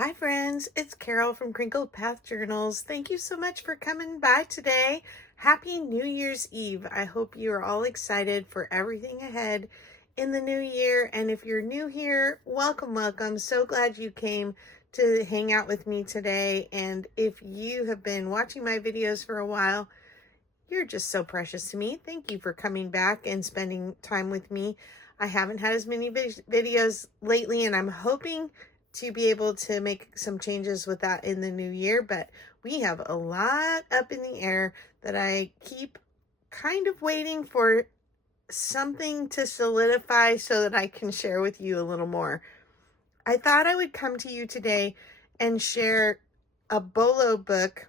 Hi friends, it's Carol from Crinkled Path Journals. Thank you so much for coming by today. Happy New Year's Eve. I hope you are all excited for everything ahead in the new year. And if you're new here, welcome, welcome. So glad you came to hang out with me today. And if you have been watching my videos for a while, you're just so precious to me. Thank you for coming back and spending time with me. I haven't had as many videos lately, and I'm hoping to be able to make some changes with that in the new year, but we have a lot up in the air that I keep kind of waiting for something to solidify so that I can share with you a little more. I thought I would come to you today and share a bolo book,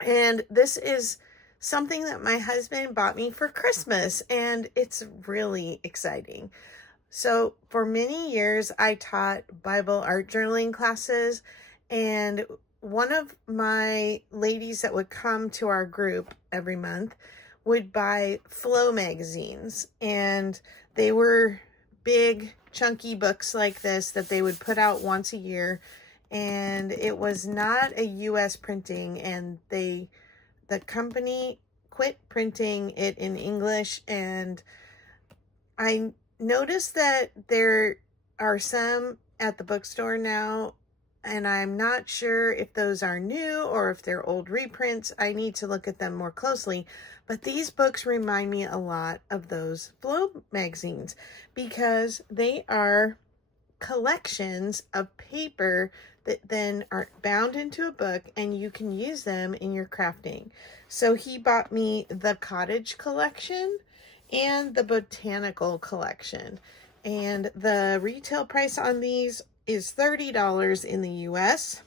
and this is something that my husband bought me for Christmas, and it's really exciting. So for many years, I taught Bible art journaling classes, and one of my ladies that would come to our group every month would buy Flow magazines, and they were big, chunky books like this that they would put out once a year, and it was not a U.S. printing, and the company quit printing it in English, and I noticed that there are some at the bookstore now, and I'm not sure if those are new or if they're old reprints. I need to look at them more closely. But these books remind me a lot of those Flow magazines because they are collections of paper that then are bound into a book, and you can use them in your crafting. So he bought me the Cottage collection and the Botanical collection, and the retail price on these is $30 in the US.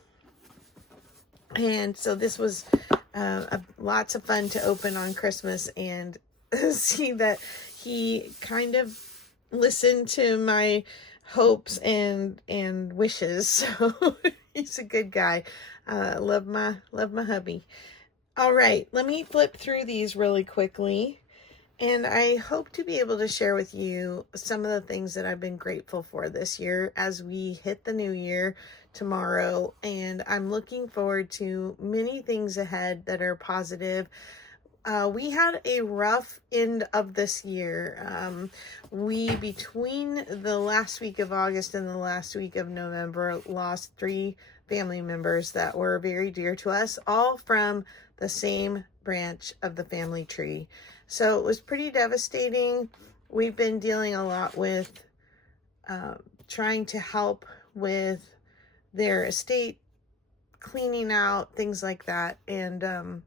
And so this was lots of fun to open on Christmas and see that he kind of listened to my hopes and wishes. So he's a good guy. Love my hubby. All right, let me flip through these really quickly. And I hope to be able to share with you some of the things that I've been grateful for this year as we hit the new year tomorrow. And I'm looking forward to many things ahead that are positive. We had a rough end of this year. Between the last week of August and the last week of November, lost 3 family members that were very dear to us, all from the same branch of the family tree. So it was pretty devastating. We've been dealing a lot with trying to help with their estate, cleaning out, things like that. And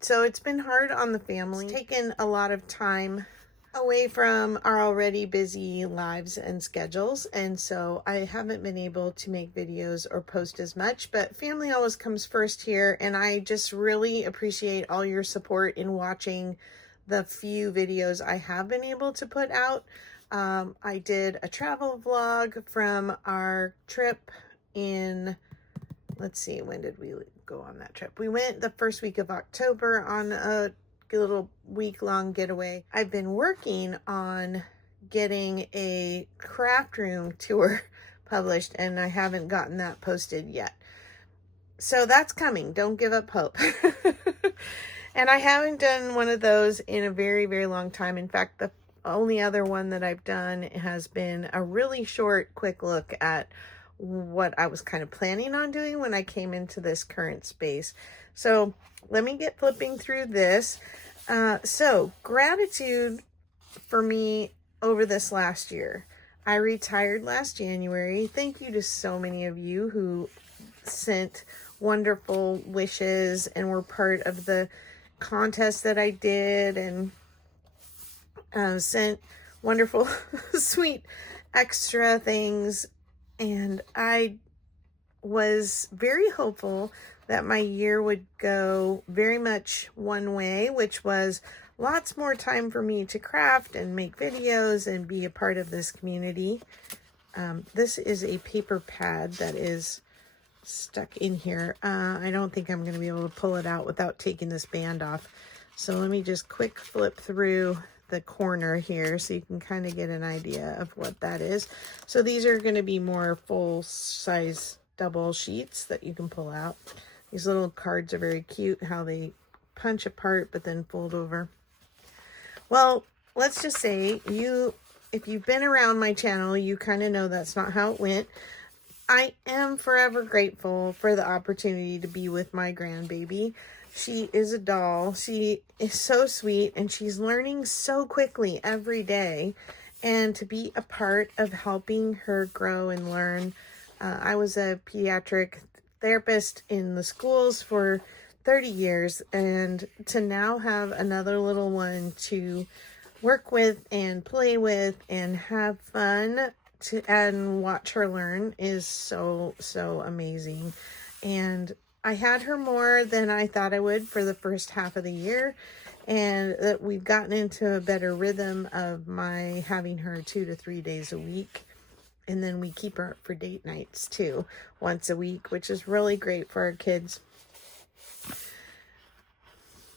so it's been hard on the family. It's taken a lot of time away from our already busy lives and schedules, and so I haven't been able to make videos or post as much, but family always comes first here, and I just really appreciate all your support in watching the few videos I have been able to put out. I did a travel vlog from our trip in, let's see, when did we go on that trip? We went the first week of October on a little week-long getaway. I've been working on getting a craft room tour published, and I haven't gotten that posted yet. So that's coming. Don't give up hope. And I haven't done one of those in a very, very long time. In fact, the only other one that I've done has been a really short, quick look at what I was kind of planning on doing when I came into this current space. So let me get flipping through this. So gratitude for me over this last year. I retired last January. Thank you to so many of you who sent wonderful wishes and were part of the contest that I did, and sent wonderful, sweet extra things. And I was very hopeful that my year would go very much one way, which was lots more time for me to craft and make videos and be a part of this community. This is a paper pad that is stuck in here. I don't think I'm going to be able to pull it out without taking this band off. So let me just quick flip through the corner here so you can kind of get an idea of what that is. So these are going to be more full size double sheets that you can pull out. These little cards are very cute, how they punch apart but then fold over. Well, let's just say if you've been around my channel, you kind of know that's not how it went. I am forever grateful for the opportunity to be with my grandbaby. She is a doll. She is so sweet, and she's learning so quickly every day. And to be a part of helping her grow and learn. I was a pediatric therapist in the schools for 30 years, and to now have another little one to work with and play with and have fun and watch her learn is so amazing. And I had her more than I thought I would for the first half of the year, and that we've gotten into a better rhythm of my having her 2 to 3 days a week. And then we keep her up for date nights too, once a week, which is really great for our kids.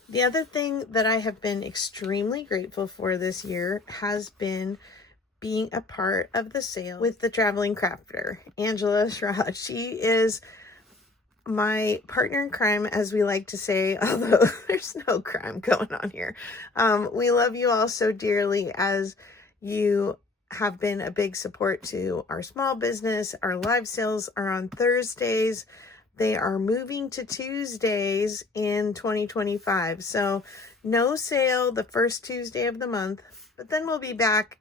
The other thing that I have been extremely grateful for this year has been being a part of the sale with the traveling crafter, Angela Sherrod. She is my partner in crime, as we like to say, although there's no crime going on here. We love you all so dearly, as you have been a big support to our small business. Our live sales are on Thursdays. They are moving to Tuesdays in 2025. So no sale the first Tuesday of the month, but then we'll be back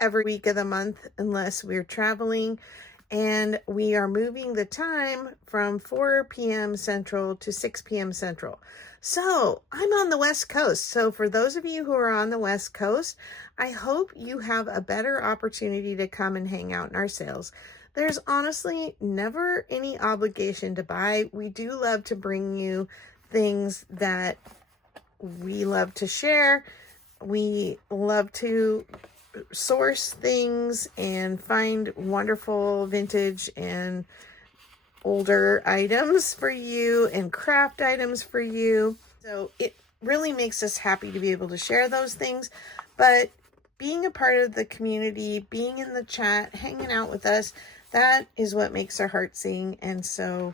every week of the month unless we're traveling. And we are moving the time from 4 p.m. Central to 6 p.m. Central. So I'm on the West Coast. So for those of you who are on the West Coast, I hope you have a better opportunity to come and hang out in our sales. There's honestly never any obligation to buy. We do love to bring you things that we love to share. We love to source things and find wonderful vintage and older items for you and craft items for you. So it really makes us happy to be able to share those things. But being a part of the community, being in the chat, hanging out with us, that is what makes our heart sing. And so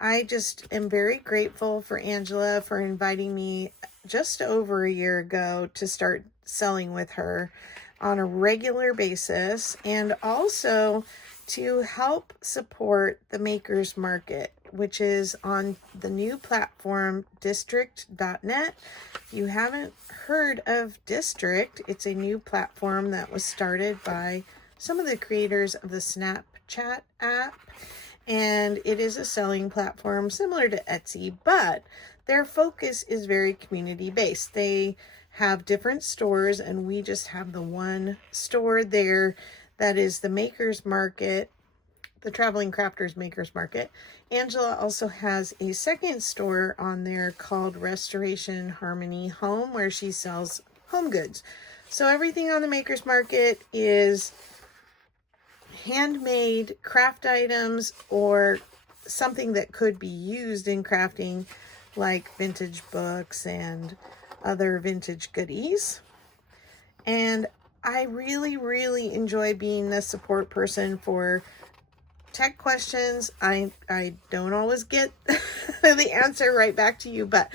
I just am very grateful for Angela for inviting me just over a year ago to start selling with her on a regular basis, and also to help support the Makers Market, which is on the new platform district.net. If you haven't heard of District, it's a new platform that was started by some of the creators of the Snapchat app, and it is a selling platform similar to Etsy, but their focus is very community based. They have different stores, and we just have the one store there that is the Makers Market, the Traveling Crafters Makers Market. Angela also has a second store on there called Restoration Harmony Home, where she sells home goods. So everything on the Makers Market is handmade craft items or something that could be used in crafting, like vintage books and other vintage goodies. And I really enjoy being the support person for tech questions. I don't always get the answer right back to you, but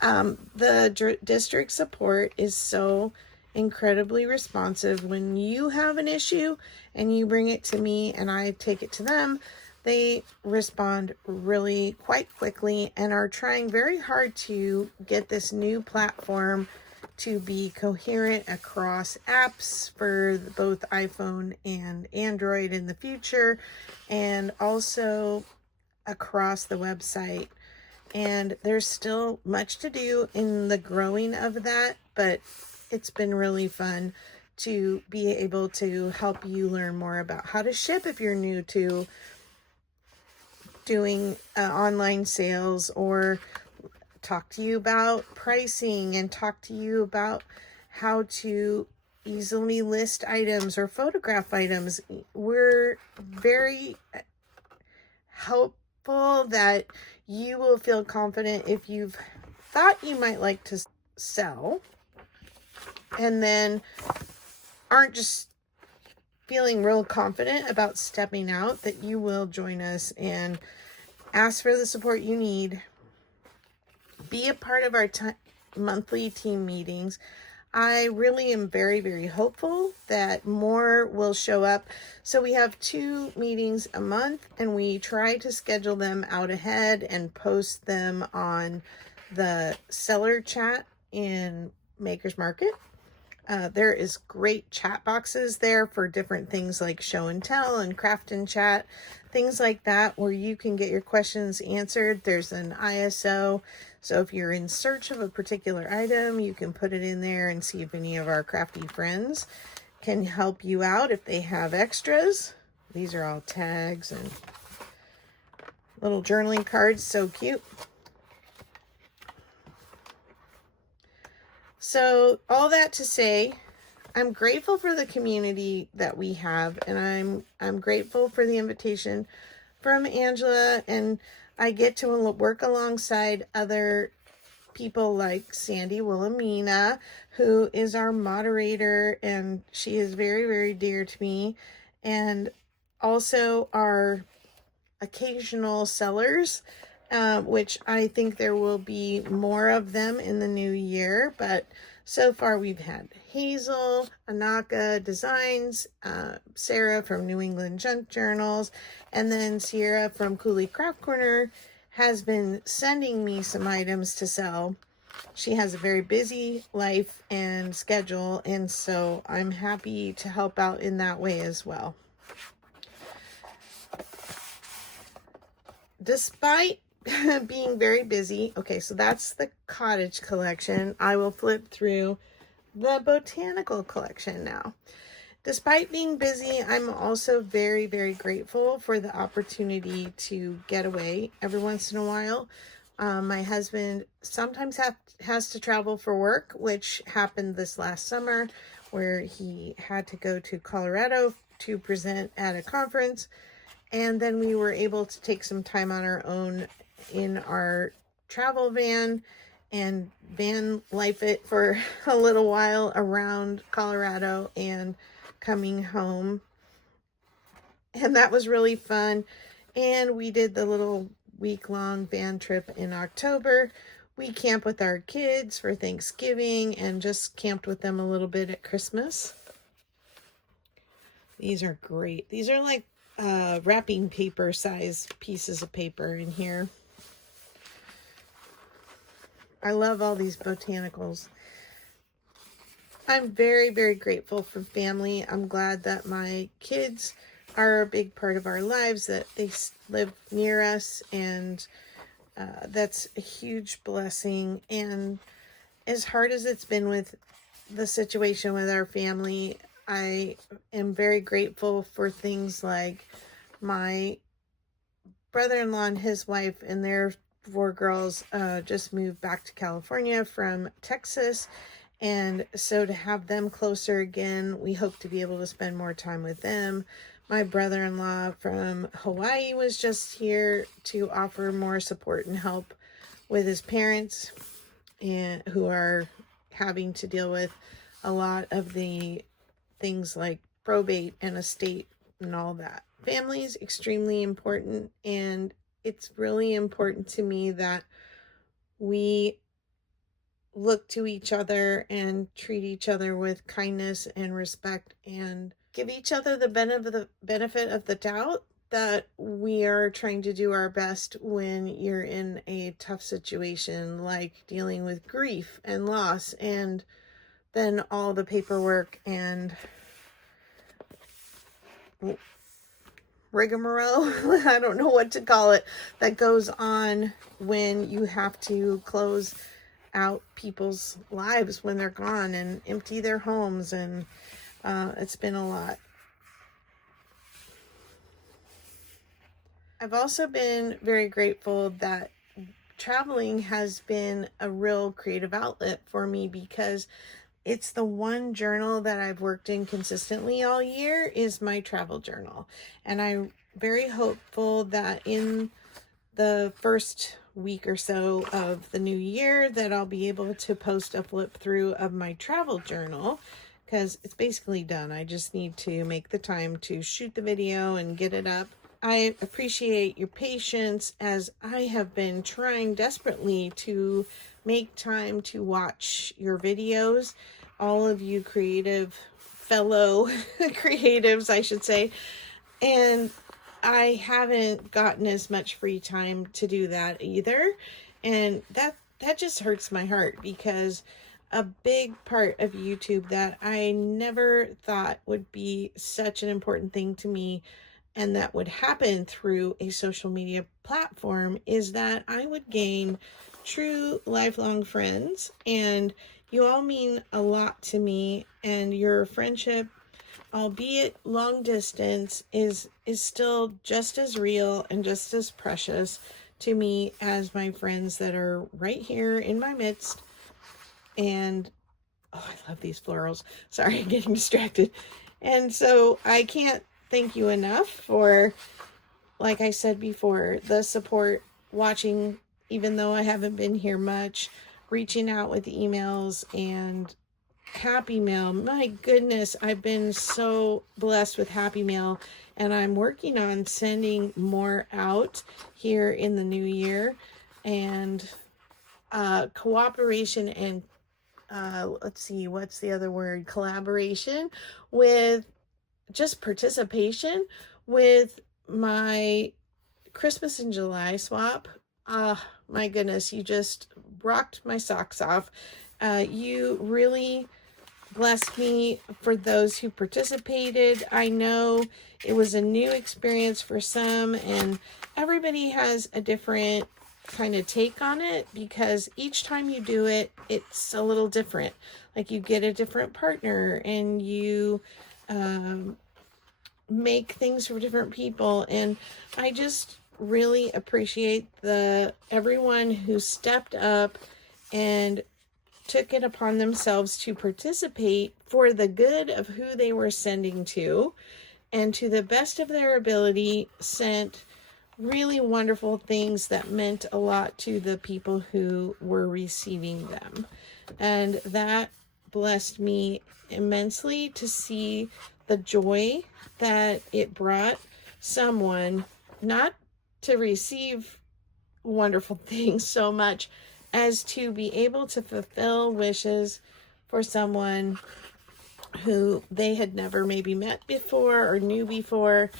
the district support is so incredibly responsive. When you have an issue and you bring it to me and I take it to them, they respond really quite quickly and are trying very hard to get this new platform to be coherent across apps for both iPhone and Android in the future, and also across the website. And there's still much to do in the growing of that, but it's been really fun to be able to help you learn more about how to ship if you're new to doing online sales, or talk to you about pricing and talk to you about how to easily list items or photograph items. We're very helpful that you will feel confident if you've thought you might like to sell and then aren't just feeling real confident about stepping out, that you will join us and ask for the support you need. Be a part of our monthly team meetings. I really am very, very hopeful that more will show up. So we have 2 meetings a month, and we try to schedule them out ahead and post them on the seller chat in Maker's Market. There is great chat boxes there for different things like show and tell and craft and chat, things like that, where you can get your questions answered. There's an ISO. So if you're in search of a particular item, you can put it in there and see if any of our crafty friends can help you out if they have extras. These are all tags and little journaling cards. So cute. So all that to say, I'm grateful for the community that we have, and I'm grateful for the invitation from Angela, and I get to work alongside other people like Sandy Wilhelmina, who is our moderator, and she is very, very dear to me, and also our occasional sellers, which I think there will be more of them in the new year. But so far we've had Hazel, Anaka Designs, Sarah from New England Junk Journals, and then Sierra from Cooley Craft Corner has been sending me some items to sell. She has a very busy life and schedule, and so I'm happy to help out in that way as well. Despite being very busy, okay, so that's the cottage collection. I will flip through the botanical collection now. Despite being busy, I'm also very, very grateful for the opportunity to get away every once in a while. My husband sometimes has to travel for work, which happened this last summer, where he had to go to Colorado to present at a conference. And then we were able to take some time on our own in our travel van and van life it for a little while around Colorado and coming home. And that was really fun. And we did the little week-long van trip in October. We camped with our kids for Thanksgiving and just camped with them a little bit at Christmas. These are great. These are like wrapping paper size pieces of paper in here. I love all these botanicals. I'm very, very grateful for family. I'm glad that my kids are a big part of our lives, that they live near us, and that's a huge blessing. And as hard as it's been with the situation with our family, I am very grateful for things like my brother-in-law and his wife and their 4 girls just moved back to California from Texas. And so to have them closer again, we hope to be able to spend more time with them. My brother-in-law from Hawaii was just here to offer more support and help with his parents, and who are having to deal with a lot of the things like probate and estate and all that. Family is extremely important, and it's really important to me that we look to each other and treat each other with kindness and respect, and give each other the benefit of the doubt that we are trying to do our best when you're in a tough situation like dealing with grief and loss, and then all the paperwork and rigmarole, I don't know what to call it, that goes on when you have to close out people's lives when they're gone and empty their homes, and it's been a lot. I've also been very grateful that traveling has been a real creative outlet for me, because it's the one journal that I've worked in consistently all year is my travel journal. And I'm very hopeful that in the first week or so of the new year that I'll be able to post a flip through of my travel journal, because it's basically done. I just need to make the time to shoot the video and get it up. I appreciate your patience as I have been trying desperately to make time to watch your videos. All of you fellow creatives, I should say. And I haven't gotten as much free time to do that either. And that just hurts my heart, because a big part of YouTube that I never thought would be such an important thing to me, and that would happen through a social media platform, is that I would gain true lifelong friends. And you all mean a lot to me, and your friendship, albeit long distance, is still just as real and just as precious to me as my friends that are right here in my midst. And oh, I love these florals. Sorry, I'm getting distracted. And so I can't thank you enough for, like I said before, the support, watching, even though I haven't been here much, reaching out with emails and Happy Mail. My goodness, I've been so blessed with Happy Mail, and I'm working on sending more out here in the new year. And cooperation and let's see, what's the other word? Collaboration with, just participation with my Christmas in July swap. My goodness, you just rocked my socks off. You really blessed me for those who participated. I know it was a new experience for some, and everybody has a different kind of take on it, because each time you do it, it's a little different. Like, you get a different partner, and you make things for different people. And I just really appreciate everyone who stepped up and took it upon themselves to participate for the good of who they were sending to, and to the best of their ability sent really wonderful things that meant a lot to the people who were receiving them. And that blessed me immensely to see the joy that it brought someone, not to receive wonderful things so much as to be able to fulfill wishes for someone who they had never maybe met before or knew before.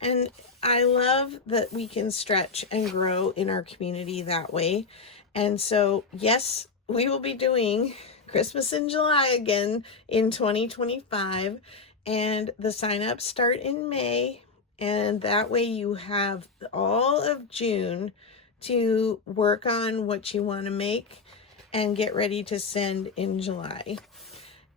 And I love that we can stretch and grow in our community that way. And so, yes, we will be doing Christmas in July again in 2025. And the sign-ups start in May. And that way you have all of June to work on what you want to make and get ready to send in July.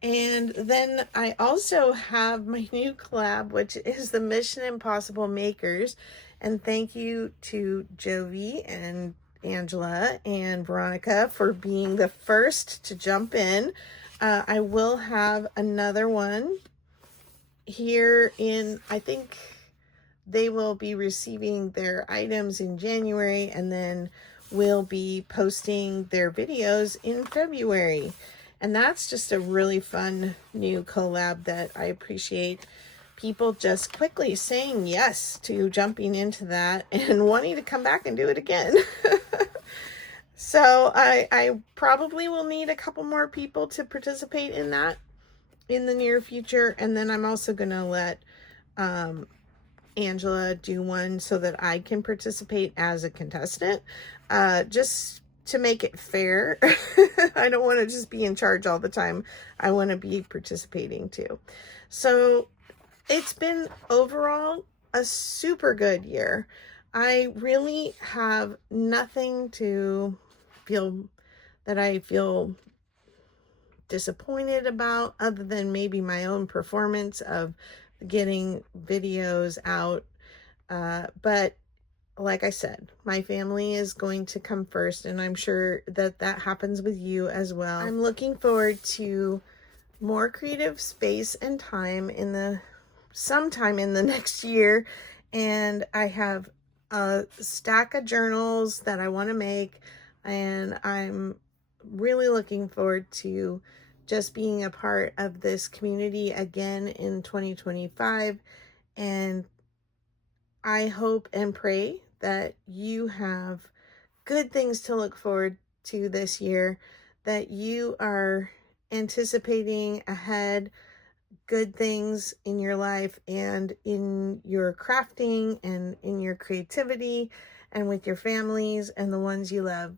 And then I also have my new collab, which is the Mission Impossible Makers. And thank you to Jovi and Angela and Veronica for being the first to jump in. I will have another one here in, I think they will be receiving their items in January, and then we'll be posting their videos in February. And that's just a really fun new collab that I appreciate people just quickly saying yes to jumping into that and wanting to come back and do it again. So I probably will need a couple more people to participate in that in the near future. And then I'm also going to let Angela do one so that I can participate as a contestant, just to make it fair. I don't want to just be in charge all the time. I want to be participating too. So it's been overall a super good year. I really have nothing to feel that I feel disappointed about, other than maybe my own performance of getting videos out. But like I said, my family is going to come first, and I'm sure that that happens with you as well. I'm looking forward to more creative space and time sometime in the next year. And I have a stack of journals that I want to make, and I'm really looking forward to just being a part of this community again in 2025. And I hope and pray that you have good things to look forward to this year, that you are anticipating ahead good things in your life and in your crafting and in your creativity and with your families and the ones you love.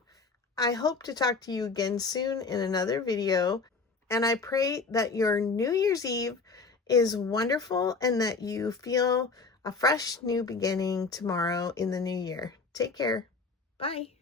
I hope to talk to you again soon in another video, and I pray that your New Year's Eve is wonderful and that you feel a fresh new beginning tomorrow in the new year. Take care. Bye.